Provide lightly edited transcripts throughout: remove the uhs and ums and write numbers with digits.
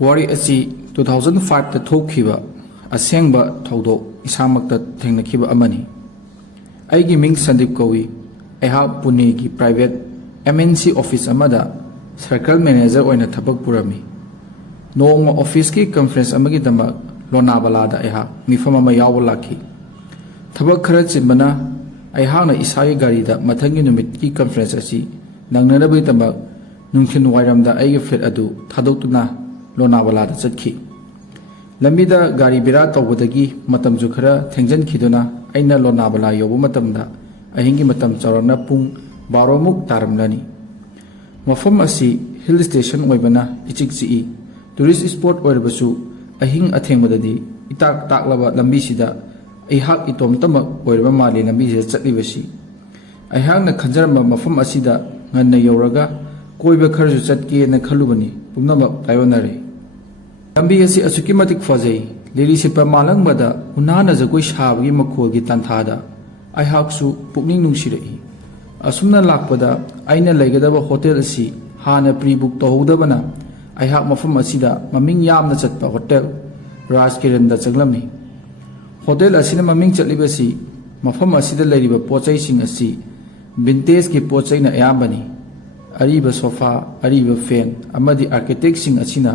ꯋꯥꯔꯤ ꯑꯁꯤ 2005ꯗ ꯊꯣꯛꯈꯤꯕ ꯑꯁꯦꯡꯕ ꯊꯧꯗꯣꯛ ꯏꯁꯥꯃꯛꯇ ꯊꯦꯡꯅꯈꯤꯕ ꯑꯃꯅꯤ꯫ ꯑꯩꯒꯤ ꯃꯤꯡ ꯁꯟꯗꯤꯞ ꯀꯧꯏ꯫ ꯑꯩꯍꯥꯛ ꯄꯨꯅꯦꯒꯤ ꯄ꯭ꯔꯥꯏꯚꯦꯠ MNC ꯑꯣꯐꯤꯁ ꯑꯃꯗ ꯁꯔꯀꯜ ꯃꯦꯅꯦꯖꯔ ꯑꯣꯏꯅ ꯊꯕꯛ ꯄꯨꯔꯝꯃꯤ꯫ ꯅꯣꯡꯃ ꯑꯣꯐꯤꯁꯀꯤ ꯀꯟꯐꯔꯦꯟꯁ ꯑꯃꯒꯤꯗꯃꯛ ꯂꯣꯅꯥꯕꯂꯥꯗ ꯑꯩꯍꯥꯛ ꯃꯤꯐꯝ ꯑꯃ ꯌꯥꯎꯕ ꯂꯥꯛꯈꯤ꯫ ꯊꯕꯛ ꯈꯔ ꯆꯤꯟꯕꯅ ꯑꯩꯍꯥꯛꯅ ꯏꯁꯥꯒꯤ ꯒꯥꯔꯤꯗ ꯃꯊꯪꯒꯤ ꯅꯨꯃꯤꯠꯀꯤ ꯀꯟꯐꯔꯦꯟꯁ ꯑꯁꯤ ꯅꯪꯅꯅꯕꯒꯤꯗꯃꯛ ꯅꯨꯡꯊꯤꯜ ꯋꯥꯏꯔꯝꯗ ꯑꯩꯒꯤ ꯐ꯭ꯂꯦꯠ ꯑꯗꯨ ꯊꯥꯗꯣꯛꯇꯨꯅ ꯂꯣꯅꯥꯕꯂꯥꯗ ꯆꯠꯈꯤ꯫ ꯂꯝꯕꯤꯗ ꯒꯥꯔꯤ ꯕꯦꯔꯥ ꯇꯧꯕꯗꯒꯤ ꯃꯇꯝꯁꯨ ꯈꯔ ꯊꯦꯡꯖꯤꯟꯈꯤꯗꯨꯅ ꯑꯩꯅ ꯂꯣꯅꯥꯕꯂꯥ ꯌꯧꯕ ꯃꯇꯝꯗ ꯑꯍꯤꯡꯒꯤ ꯃꯇꯝ ꯆꯥꯎꯔꯥꯛꯅ ꯄꯨꯡ 12ꯃꯨꯛ ꯇꯥꯔꯝꯂꯅꯤ꯫ ꯃꯐꯝ ꯑꯁꯤ ꯍꯤꯜ ꯁ꯭ꯇꯦꯁꯟ ꯑꯣꯏꯕꯅ ꯏꯆꯤꯛ ꯆꯤꯛꯏ꯫ ꯇꯨꯔꯤꯁ ꯁ꯭ꯄꯣꯠ ꯑꯣꯏꯔꯕꯁꯨ ꯑꯍꯤꯡ ꯑꯊꯦꯡꯕꯗꯗꯤ ꯏꯇꯥꯛ ꯇꯥꯛꯂꯕ ꯂꯝꯕꯤꯁꯤꯗ ꯑꯩꯍꯥꯛ ꯏꯇꯣꯝꯇꯃꯛ ꯑꯣꯏꯔꯕ ꯃꯥꯜꯂꯤ ꯂꯝꯕꯤꯁꯤꯗ ꯆꯠꯂꯤꯕꯁꯤ꯫ ꯑꯩꯍꯥꯛꯅ ꯈꯟꯖꯔꯝꯕ ꯃꯐꯝ ꯑꯁꯤꯗ ꯉꯟꯅ ꯌꯧꯔꯒ ꯀꯣꯏꯕ ꯈꯔꯁꯨ ꯆꯠꯀꯦꯅ ꯈꯜꯂꯨꯕꯅꯤ ꯄꯨꯝꯅꯃꯛ ꯇꯥꯏꯑꯣꯟꯅꯔꯦ꯫ ꯂꯝꯕꯤ ꯑꯁꯤ ꯑꯁꯨꯛꯀꯤ ꯃꯇꯤꯛ ꯐꯖꯩ꯫ ꯂꯤꯂꯤ ꯁꯤꯠꯄ ꯃꯥꯂꯪꯕꯗ ꯎꯅꯥꯅ ꯖꯒꯣꯏ ꯁꯥꯕꯒꯤ ꯃꯈꯣꯜꯒꯤ ꯇꯥꯟꯊꯥꯗ ꯑꯩꯍꯥꯛꯁꯨ ꯄꯨꯛꯅꯤꯡ ꯅꯨꯡꯁꯤꯔꯛꯏ꯫ ꯑꯁꯨꯝꯅ ꯂꯥꯛꯄꯗ ꯑꯩꯅ ꯂꯩꯒꯗꯕ ꯍꯣꯇꯦꯜ ꯑꯁꯤ ꯍꯥꯟꯅ ꯄ꯭ꯔꯤ ꯕꯨꯛ ꯇꯧꯍꯧꯗꯕꯅ ꯑꯩꯍꯥꯛ ꯃꯐꯝ ꯑꯁꯤꯗ ꯃꯃꯤꯡ ꯌꯥꯝꯅ ꯆꯠꯄ ꯍꯣꯇꯦꯜ ꯔꯥꯖꯀꯤꯔꯟꯗ ꯆꯪꯂꯝꯃꯤ꯫ ꯍꯣꯇꯦꯜ ꯑꯁꯤꯅ ꯃꯃꯤꯡ ꯆꯠꯂꯤꯕꯁꯤ ꯃꯐꯝ ꯑꯁꯤꯗ ꯂꯩꯔꯤꯕ ꯄꯣꯠꯆꯩꯁꯤꯡ ꯑꯁꯤ ꯚꯤꯟꯇꯦꯖꯒꯤ ꯄꯣꯠꯆꯩꯅ ꯑꯌꯥꯝꯕꯅꯤ꯫ ꯑꯔꯤꯕ ꯁꯣꯐꯥ, ꯑꯔꯤꯕ ꯐꯦꯟ ꯑꯃꯗꯤ ꯑꯥꯔꯀꯤꯇꯦꯛꯁꯤꯡ ꯑꯁꯤꯅ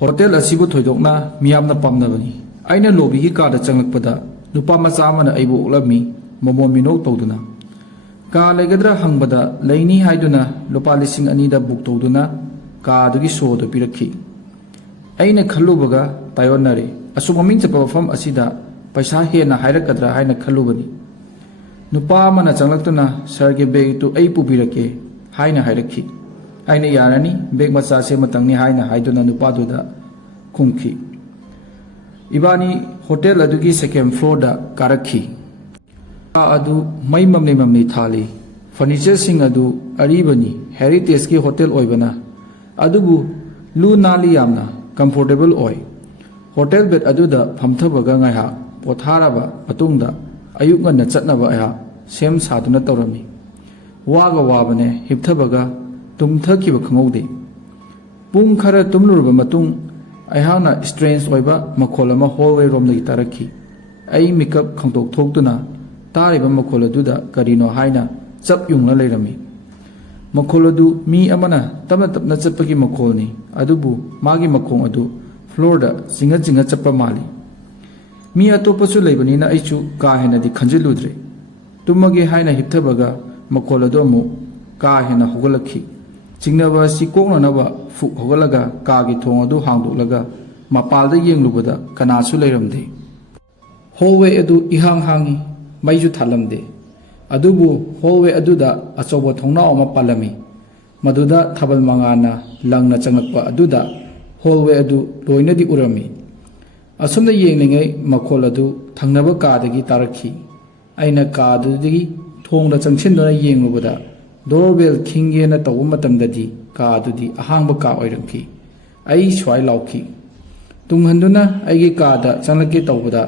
ꯍꯣꯇꯦꯜ ꯑꯁꯤꯕꯨ ꯊꯣꯏꯗꯣꯛꯅ ꯃꯤꯌꯥꯝꯅ ꯄꯥꯝꯅꯕꯅꯤ꯫ ꯑꯩꯅ ꯂꯣꯕꯤꯒꯤ ꯀꯥꯗ ꯆꯪꯂꯛꯄꯗ ꯅꯨꯄꯥ ꯃꯆꯥ ꯑꯃꯅ ꯑꯩꯕꯨ ꯑꯣꯛꯂꯝꯃꯤ ꯃꯣꯃꯣꯟ ꯃꯤꯅꯣꯛ ꯇꯧꯗꯨꯅ꯫ ꯀꯥ ꯂꯩꯒꯗ꯭ꯔꯥ ꯍꯪꯕꯗ ꯂꯩꯅꯤ ꯍꯥꯏꯗꯨꯅ ꯂꯨꯄꯥ 2,000ꯗ ꯕꯨꯛ ꯇꯧꯗꯨꯅ ꯀꯥꯗꯨꯒꯤ ꯁꯣꯗꯨ ꯄꯤꯔꯛꯈꯤ꯫ ꯑꯩꯅ ꯈꯜꯂꯨꯕꯒ ꯇꯥꯏꯑꯣꯟꯅꯔꯦ꯫ ꯑꯁꯨꯛ ꯃꯃꯤꯡ ꯆꯠꯄ ꯃꯐꯝ ꯑꯁꯤꯗ ꯄꯩꯁꯥ ꯍꯦꯟꯅ ꯍꯥꯏꯔꯛꯀꯗ꯭ꯔꯥ ꯍꯥꯏꯅ ꯈꯜꯂꯨꯕꯅꯤ꯫ ꯅꯨꯄꯥ ꯑꯃꯅ ꯆꯪꯂꯛꯇꯨꯅ ꯁꯥꯔꯒꯤ ꯕꯦꯒꯇꯨ ꯑꯩ ꯄꯨꯕꯤꯔꯛꯀꯦ ꯍꯥꯏꯅ ꯍꯥꯏꯔꯛꯈꯤ꯫ ꯑꯩꯅ ꯌꯥꯔꯅꯤ, ꯕꯦꯒ ꯃꯆꯥꯁꯦ ꯑꯃꯇꯪꯅꯤ ꯍꯥꯏꯅ ꯍꯥꯏꯗꯨꯅ ꯅꯨꯄꯥꯗꯨꯗ ꯈꯨꯝꯈꯤ꯫ ꯏꯕꯥꯅꯤ ꯍꯣꯇꯦꯜ ꯑꯗꯨꯒꯤ 2nd ꯐ꯭ꯂꯣꯔꯗ ꯀꯥꯔꯛꯈꯤ꯫ ꯀꯥ ꯑꯗꯨ ꯃꯩ ꯃꯝꯂꯤ ꯃꯝꯂꯤ ꯊꯥꯜꯂꯤ꯫ ꯐꯔꯅꯤꯆꯔꯁꯤꯡ ꯑꯗꯨ ꯑꯔꯤꯕꯅꯤ, ꯍꯦꯔꯤꯇꯦꯖꯀꯤ ꯍꯣꯇꯦꯜ ꯑꯣꯏꯕꯅ, ꯑꯗꯨꯕꯨ ꯂꯨ ꯅꯥꯜꯂꯤ, ꯌꯥꯝꯅ ꯀꯝꯐꯣꯔꯇꯦꯕꯜ ꯑꯣꯏ꯫ ꯍꯣꯇꯦꯜ ꯕꯦꯗ ꯑꯗꯨꯗ ꯐꯝꯊꯕꯒ ꯉꯥꯏꯍꯥꯛ ꯄꯣꯊꯥꯔꯕ ꯃꯇꯨꯡꯗ ꯑꯌꯨꯛ ꯉꯟꯅ ꯆꯠꯅꯕ ꯑꯩꯍꯥꯛ ꯁꯦꯝ ꯁꯥꯗꯨꯅ ꯇꯧꯔꯝꯃꯤ꯫ ꯋꯥꯒ ꯋꯥꯕꯅꯦ, ꯍꯤꯞꯊꯕꯒ ꯇꯨꯝꯊꯈꯤꯕ ꯈꯪꯍꯧꯗꯦ꯫ ꯄꯨꯡ ꯈꯔ ꯇꯨꯝꯂꯨꯔꯕ ꯃꯇꯨꯡ ꯑꯩꯍꯥꯛꯅ ꯁ꯭ꯇ꯭ꯔꯦꯟꯖ ꯑꯣꯏꯕ ꯃꯈꯣꯜ ꯑꯃ ꯍꯣꯜꯋꯦ ꯔꯣꯝꯗꯒꯤ ꯇꯥꯔꯛꯈꯤ꯫ ꯑꯩ ꯃꯤꯀꯞ ꯈꯪꯇꯣꯛ ꯊꯣꯛꯇꯨꯅ ꯇꯥꯔꯤꯕ ꯃꯈꯣꯜ ꯑꯗꯨꯗ ꯀꯔꯤꯅꯣ ꯍꯥꯏꯅ ꯆꯞ ꯌꯨꯡꯂ ꯂꯩꯔꯝꯃꯤ꯫ ꯃꯈꯣꯜ ꯑꯗꯨ ꯃꯤ ꯑꯃꯅ ꯇꯞꯅ ꯇꯞꯅ ꯆꯠꯄꯒꯤ ꯃꯈꯣꯜꯅꯤ, ꯑꯗꯨꯕꯨ ꯃꯥꯒꯤ ꯃꯈꯣꯡ ꯑꯗꯨ ꯐ꯭ꯂꯣꯔꯗ ꯆꯤꯡꯉ ꯆꯤꯡꯉ ꯆꯠꯄ ꯃꯥꯜꯂꯤ꯫ ꯃꯤ ꯑꯇꯣꯞꯄꯁꯨ ꯂꯩꯕꯅꯤꯅ ꯑꯩꯁꯨ ꯀꯥ ꯍꯦꯟꯅꯗꯤ ꯈꯟꯖꯤꯜꯂꯨꯗ꯭ꯔꯦ꯫ ꯇꯨꯝꯃꯒꯦ ꯍꯥꯏꯅ ꯍꯤꯞꯊꯕꯒ ꯃꯈꯣꯜ ꯑꯗꯨ ꯑꯃꯨꯛ ꯀꯥ ꯍꯦꯟꯅ ꯍꯧꯒꯠꯂꯛꯈꯤ꯫ ꯆꯤꯡꯅꯕ ꯑꯁꯤ ꯀꯣꯛꯅꯅꯕ ꯐꯨꯛ ꯍꯧꯒꯠꯂꯒ ꯀꯥꯒꯤ ꯊꯣꯡ ꯑꯗꯨ ꯍꯥꯡꯗꯣꯛꯂꯒ ꯃꯄꯥꯜꯗ ꯌꯦꯡꯂꯨꯕꯗ ꯀꯅꯥꯁꯨ ꯂꯩꯔꯝꯗꯦ꯫ ꯍꯣꯜꯋꯦ ꯑꯗꯨ ꯏꯍꯥꯡ ꯍꯥꯡꯏ, ꯃꯩꯁꯨ ꯊꯥꯜꯂꯝꯗꯦ꯫ ꯑꯗꯨꯕꯨ ꯍꯣꯜꯋꯦ ꯑꯗꯨꯗ ꯑꯆꯧꯕ ꯊꯣꯡꯅꯥꯎ ꯑꯃ ꯄꯥꯜꯂꯝꯃꯤ, ꯃꯗꯨꯗ ꯊꯥꯕꯜ ꯃꯉꯥꯜꯅ ꯂꯪꯅ ꯆꯪꯂꯛꯄ ꯑꯗꯨꯗ ꯍꯣꯜꯋꯦ ꯑꯗꯨ ꯂꯣꯏꯅꯗꯤ ꯎꯔꯝꯃꯤ꯫ ꯑꯁꯨꯝꯅ ꯌꯦꯡꯂꯤꯉꯩ ꯃꯈꯣꯜ ꯑꯗꯨ ꯊꯪꯅꯕ ꯀꯥꯗꯒꯤ ꯇꯥꯔꯛꯈꯤ꯫ ꯑꯩꯅ ꯀꯥꯗꯨꯗꯒꯤ ꯊꯣꯡꯗ ꯆꯪꯁꯤꯟꯗꯨꯅ ꯌꯦꯡꯂꯨꯕꯗ ꯗꯣꯔꯕꯦꯜ ꯈꯤꯡꯒꯦꯅ ꯇꯧꯕ ꯃꯇꯝꯗꯗꯤ ꯀꯥ ꯑꯗꯨꯗꯤ ꯑꯍꯥꯡꯕ ꯀꯥ ꯑꯣꯏꯔꯝꯈꯤ꯫ ꯑꯩ ꯁ꯭ꯋꯥꯏ ꯂꯥꯎꯈꯤ꯫ ꯇꯨꯡꯍꯟꯗꯨꯅ ꯑꯩꯒꯤ ꯀꯥꯗ ꯆꯪꯂꯛꯀꯦ ꯇꯧꯕꯗ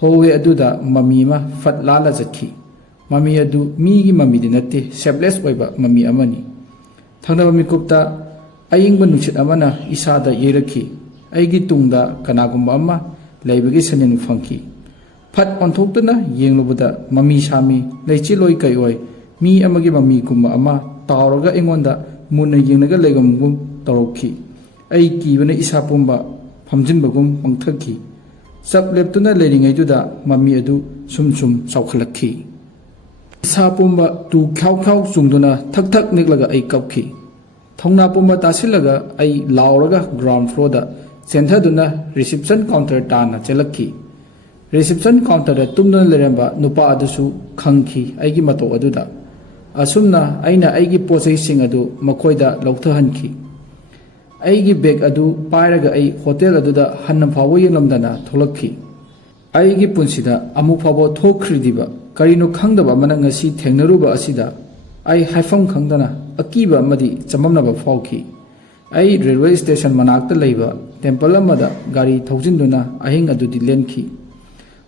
ꯍꯣꯜꯋꯦ ꯑꯗꯨꯗ ꯃꯃꯤ ꯑꯃ ꯐꯠ ꯂꯥꯜꯂ ꯆꯠꯈꯤ꯫ ꯃꯃꯤ ꯑꯗꯨ ꯃꯤꯒꯤ ꯃꯃꯤꯗꯤ ꯅꯠꯇꯦ, ꯁꯦꯞꯂꯦꯁ ꯑꯣꯏꯕ ꯃꯃꯤ ꯑꯃꯅꯤ꯫ ꯊꯪꯅꯕ ꯃꯤꯀꯨꯞꯇ ꯑꯏꯪꯕ ꯅꯨꯡꯁꯤꯠ ꯑꯃꯅ ꯏꯁꯥꯗ ꯌꯩꯔꯛꯈꯤ꯫ ꯑꯩꯒꯤ ꯇꯨꯡꯗ ꯀꯅꯥꯒꯨꯝꯕ ꯑꯃ ꯂꯩꯕꯒꯤ ꯁꯅꯤꯟ ꯐꯪꯈꯤ꯫ ꯐꯠ ꯑꯣꯟꯊꯣꯛꯇꯨꯅ ꯌꯦꯡꯂꯨꯕꯗ ꯃꯃꯤ ꯁꯥꯃꯤ, ꯂꯩꯆꯤꯜꯑꯣꯏ ꯀꯩꯑꯣꯏ ꯃꯤ ꯑꯃꯒꯤ ꯃꯃꯤꯒꯨꯝꯕ ꯑꯃ ꯇꯥꯎꯔꯒ ꯑꯩꯉꯣꯟꯗ ꯃꯨꯟꯅ ꯌꯦꯡꯂꯒ ꯂꯩꯔꯝꯒꯨꯝ ꯇꯧꯔꯛꯈꯤ꯫ ꯑꯩ ꯀꯤꯕꯅ ꯏꯁꯥ ꯄꯨꯝꯕ ꯐꯝꯖꯤꯟꯕꯒꯨꯝ ꯄꯪꯊꯈꯤ꯫ ꯆꯞ ꯂꯦꯞꯇꯨꯅ ꯂꯩꯔꯤꯉꯩꯗꯨꯗ ꯃꯃꯤ ꯑꯗꯨ ꯁꯨꯝ ꯁꯨꯝ ꯆꯥꯎꯈꯠꯂꯛꯈꯤ꯫ ꯏꯁꯥ ꯄꯨꯝꯕ ꯇꯨ ꯈ꯭ꯌꯥꯎ ꯈ꯭ꯌꯥꯎ ꯆꯨꯡꯗꯨꯅ ꯊꯛ ꯊꯛ ꯅꯤꯛꯂꯒ ꯑꯩ ꯀꯞꯈꯤ꯫ ꯊꯧꯅꯥ ꯄꯨꯝꯕ ꯇꯥꯁꯤꯜꯂꯒ ꯑꯩ ꯂꯥꯎꯔꯒ ꯒ꯭ꯔꯥꯎꯟ ꯐ꯭ꯂꯣꯔꯗ ꯆꯦꯟꯊꯗꯨꯅ ꯔꯤꯁꯤꯞꯁꯟ ꯀꯥꯎꯟꯇꯔ ꯇꯥꯟꯅ ꯆꯦꯜꯂꯛꯈꯤ꯫ ꯔꯤꯁꯤꯞꯁꯟ ꯀꯥꯎꯟꯇꯔꯗ ꯇꯨꯝꯗꯨꯅ ꯂꯩꯔꯝꯕ ꯅꯨꯄꯥ ꯑꯗꯨꯁꯨ ꯈꯪꯈꯤ ꯑꯩꯒꯤ ꯃꯇꯧ ꯑꯗꯨꯗ꯫ ꯑꯁꯨꯝꯅ ꯑꯩꯅ ꯑꯩꯒꯤ ꯄꯣꯠꯆꯩꯁꯤꯡ ꯑꯗꯨ ꯃꯈꯣꯏꯗ ꯂꯧꯊꯍꯟꯈꯤ꯫ ꯑꯩꯒꯤ ꯕꯦꯒ ꯑꯗꯨ ꯄꯥꯏꯔꯒ ꯑꯩ ꯍꯣꯇꯦꯜ ꯑꯗꯨꯗ ꯍꯟꯅ ꯐꯥꯎꯕ ꯌꯦꯡꯂꯝꯗꯅ ꯊꯣꯛꯂꯛꯈꯤ꯫ ꯑꯩꯒꯤ ꯄꯨꯟꯁꯤꯗ ꯑꯃꯨꯛ ꯐꯥꯎꯕ ꯊꯣꯛꯈ꯭ꯔꯤꯗꯤꯕ ꯀꯔꯤꯅꯣ ꯈꯪꯗꯕ ꯑꯃꯅ ꯉꯁꯤ ꯊꯦꯡꯅꯔꯨꯕ ꯑꯁꯤꯗ ꯑꯩ ꯍꯥꯏꯐꯝ ꯈꯪꯗꯅ ꯑꯀꯤꯕ ꯑꯃꯗꯤ ꯆꯃꯝꯅꯕ ꯐꯥꯎꯈꯤ꯫ ꯑꯩ ꯔꯦꯜꯋꯦ ꯁ꯭ꯇꯦꯁꯟ ꯃꯅꯥꯛꯇ ꯂꯩꯕ ꯇꯦꯝꯄꯜ ꯑꯃꯗ ꯒꯥꯔꯤ ꯊꯧꯖꯤꯟꯗꯨꯅ ꯑꯍꯤꯡ ꯑꯗꯨꯗꯤ ꯂꯦꯟꯈꯤ꯫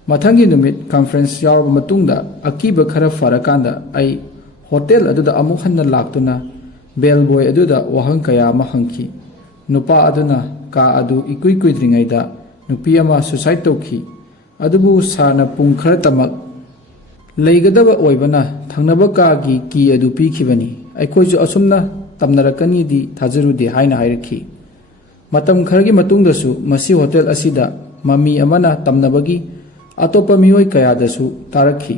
ꯃꯊꯪꯒꯤ ꯅꯨꯃꯤꯠ ꯀꯟꯐꯔꯦꯟꯁ ꯌꯥꯎꯔꯕ ꯃꯇꯨꯡꯗ ꯑꯀꯤꯕ ꯈꯔ ꯐꯔꯀꯥꯟꯗ ꯑꯩ ꯍꯣꯇꯦꯜ ꯑꯗꯨꯗ ꯑꯃꯨꯛ ꯍꯟꯅ ꯂꯥꯛꯇꯨꯅ ꯕꯦꯜꯕꯣꯏ ꯑꯗꯨꯗ ꯋꯥꯍꯪ ꯀꯌꯥ ꯑꯃ ꯍꯪꯈꯤ꯫ ꯅꯨꯄꯥ ꯑꯗꯨꯅ ꯀꯥ ꯑꯗꯨ ꯏꯀꯨꯏ ꯀꯨꯏꯗ꯭ꯔꯤꯉꯩꯗ ꯅꯨꯄꯤ ꯑꯃ ꯁꯨꯁꯥꯏꯗ ꯇꯧꯈꯤ꯫ ꯑꯗꯨꯕꯨ ꯁꯥꯔꯅ ꯄꯨꯡ ꯈꯔꯇꯃꯛ ꯂꯩꯒꯗꯕ ꯑꯣꯏꯕꯅ ꯊꯪꯅꯕ ꯀꯥꯒꯤ ꯀꯤ ꯑꯗꯨ ꯄꯤꯈꯤꯕꯅꯤ꯫ ꯑꯩꯈꯣꯏꯁꯨ ꯑꯁꯨꯝꯅ ꯇꯝꯅꯔꯛꯀꯅꯤꯗꯤ ꯊꯥꯖꯔꯨꯗꯦ ꯍꯥꯏꯅ ꯍꯥꯏꯔꯛꯈꯤ꯫ ꯃꯇꯝ ꯈꯔꯒꯤ ꯃꯇꯨꯡꯗꯁꯨ ꯃꯁꯤ ꯍꯣꯇꯦꯜ ꯑꯁꯤꯗ ꯃꯃꯤ ꯑꯃꯅ ꯇꯝꯅꯕꯒꯤ ꯑꯇꯣꯞꯄ ꯃꯤꯑꯣꯏ ꯀꯌꯥꯗꯁꯨ ꯇꯥꯔꯛꯈꯤ꯫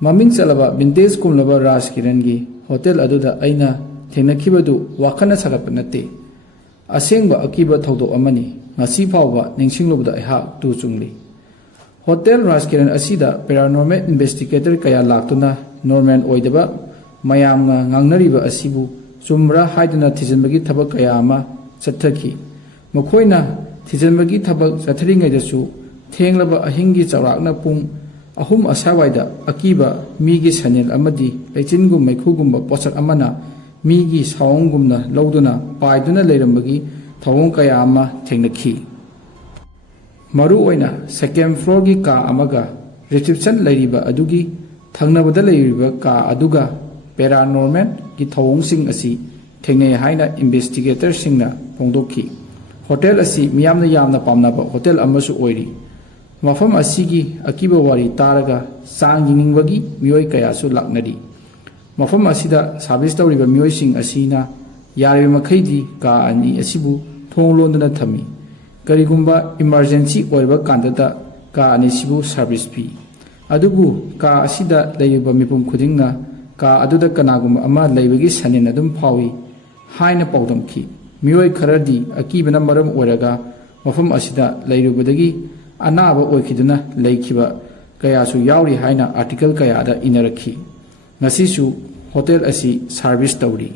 ꯃꯃꯤꯡ ꯆꯠꯂꯕ ꯚꯤꯟꯇꯦꯖ ꯀꯨꯝꯂꯕ ꯔꯥꯖ ꯀꯤꯔꯟꯒꯤ ꯍꯣꯇꯦꯜ ꯑꯗꯨꯗ ꯑꯩꯅ ꯊꯦꯡꯅꯈꯤꯕꯗꯨ ꯋꯥꯈꯜꯅ ꯁꯥꯒꯠꯄ ꯅꯠꯇꯦ, ꯑꯁꯦꯡꯕ ꯑꯀꯤꯕ ꯊꯧꯗꯣꯛ ꯑꯃꯅꯤ꯫ ꯉꯁꯤ ꯐꯥꯎꯕ ꯅꯤꯡꯁꯤꯡꯂꯨꯕꯗ ꯑꯩꯍꯥꯛ ꯇꯨ ꯆꯨꯡꯂꯤ꯫ ꯍꯣꯇꯦꯜ ꯔꯥꯖ ꯀꯤꯔꯟ ꯑꯁꯤꯗ ꯄꯦꯔꯥꯅꯣꯔꯃꯦꯜ ꯏꯟꯚꯦꯁꯇꯤꯒꯦꯇꯔ ꯀꯌꯥ ꯂꯥꯛꯇꯨꯅ ꯅꯣꯔꯃꯦꯜ ꯑꯣꯏꯗꯕ ꯃꯌꯥꯝꯅ ꯉꯥꯡꯅꯔꯤꯕ ꯑꯁꯤꯕꯨ ꯆꯨꯝꯕ꯭ꯔꯥ ꯍꯥꯏꯗꯨꯅ ꯊꯤꯖꯤꯟꯕꯒꯤ ꯊꯕꯛ ꯀꯌꯥ ꯑꯃ ꯆꯠꯊꯈꯤ꯫ ꯃꯈꯣꯏꯅ ꯊꯤꯖꯤꯟꯕꯒꯤ ꯊꯕꯛ ꯆꯠꯊꯔꯤꯉꯩꯗꯁꯨ ꯊꯦꯡꯂꯕ ꯑꯍꯤꯡꯒꯤ ꯆꯥꯎꯔꯥꯛꯅ ꯄꯨꯡ 3 ꯑꯁ꯭ꯋꯥꯏꯗ ꯑꯀꯤꯕ ꯃꯤꯒꯤ ꯁꯅꯦꯜ ꯑꯃꯗꯤ ꯂꯩꯆꯤꯟꯒꯨꯝ ꯃꯩꯈꯨꯒꯨꯝꯕ ꯄꯣꯠꯁꯛ ꯑꯃꯅ ꯃꯤꯒꯤ ꯁꯥꯑꯣꯡꯒꯨꯝꯅ ꯂꯧꯗꯨꯅ ꯄꯥꯏꯗꯨꯅ ꯂꯩꯔꯝꯕꯒꯤ ꯊꯧꯑꯣꯡ ꯀꯌꯥ ꯑꯃ ꯊꯦꯡꯅꯈꯤ꯫ ꯃꯔꯨꯑꯣꯏꯅ ꯁꯦꯀꯦꯟ ꯐ꯭ꯂꯣꯔꯒꯤ ꯀꯥ ꯑꯃꯒ ꯔꯤꯁꯤꯞꯁꯟ ꯂꯩꯔꯤꯕ ꯑꯗꯨꯒꯤ ꯊꯪꯅꯕꯗ ꯂꯩꯔꯤꯕ ꯀꯥ ꯑꯗꯨꯒ ꯄꯦꯔꯥꯅꯣꯔꯃꯦꯜꯒꯤ ꯊꯧꯑꯣꯡꯁꯤꯡ ꯑꯁꯤ ꯊꯦꯡꯅꯩ ꯍꯥꯏꯅ ꯏꯟꯚꯦꯁꯇꯤꯒꯦꯇꯔꯁꯤꯡꯅ ꯐꯣꯡꯗꯣꯛꯈꯤ꯫ ꯍꯣꯇꯦꯜ ꯑꯁꯤ ꯃꯤꯌꯥꯝꯅ ꯌꯥꯝꯅ ꯄꯥꯝꯅꯕ ꯍꯣꯇꯦꯜ ꯑꯃꯁꯨ ꯑꯣꯏꯔꯤ꯫ ꯃꯐꯝ ꯑꯁꯤꯒꯤ ꯑꯀꯤꯕ ꯋꯥꯔꯤ ꯇꯥꯔꯒ ꯆꯥꯡ ꯌꯦꯡꯅꯤꯡꯕꯒꯤ ꯃꯤꯑꯣꯏ ꯀꯌꯥꯁꯨ ꯂꯥꯛꯅꯔꯤ꯫ ꯃꯐꯝ ꯑꯁꯤꯗ ꯁꯥꯔꯚꯤꯁ ꯇꯧꯔꯤꯕ ꯃꯤꯑꯣꯏꯁꯤꯡ ꯑꯁꯤꯅ ꯌꯥꯔꯤꯕꯃꯈꯩꯗꯤ ꯀꯥ ꯑꯅꯤ ꯑꯁꯤꯕꯨ ꯊꯣꯡ ꯂꯣꯟꯗꯨꯅ ꯊꯝꯃꯤ꯫ ꯀꯔꯤꯒꯨꯝꯕ ꯏꯃꯔꯖꯦꯟꯁꯤ ꯑꯣꯏꯔꯕ ꯀꯥꯟꯗꯇ ꯀꯥ ꯑꯅꯤꯁꯤꯕꯨ ꯁꯥꯔꯚꯤꯁ ꯄꯤ꯫ ꯑꯗꯨꯕꯨ ꯀꯥ ꯑꯁꯤꯗ ꯂꯩꯔꯤꯕ ꯃꯤꯄꯨꯝ ꯈꯨꯗꯤꯡꯅ ꯀꯥ ꯑꯗꯨꯗ ꯀꯅꯥꯒꯨꯝꯕ ꯑꯃ ꯂꯩꯕꯒꯤ ꯁꯅꯤꯟ ꯑꯗꯨꯝ ꯐꯥꯎꯏ ꯍꯥꯏꯅ ꯄꯥꯎꯗꯝꯈꯤ꯫ ꯃꯤꯑꯣꯏ ꯈꯔꯗꯤ ꯑꯀꯤꯕꯅ ꯃꯔꯝ ꯑꯣꯏꯔꯒ ꯃꯐꯝ ꯑꯁꯤꯗ ꯂꯩꯔꯨꯕꯗꯒꯤ ꯑꯅꯥꯕ ꯑꯣꯏꯈꯤꯗꯨꯅ ꯂꯩꯈꯤꯕ ꯀꯌꯥꯁꯨ ꯌꯥꯎꯔꯤ ꯍꯥꯏꯅ ꯑꯥꯔꯇꯤꯀꯜ ꯀꯌꯥꯗ ꯏꯅꯔꯛꯈꯤ꯫ ꯉꯁꯤꯁꯨ ꯍꯣꯇꯦꯜ ꯑꯁꯤ ꯁꯥꯔꯚꯤꯁ ꯇꯧꯔꯤ꯫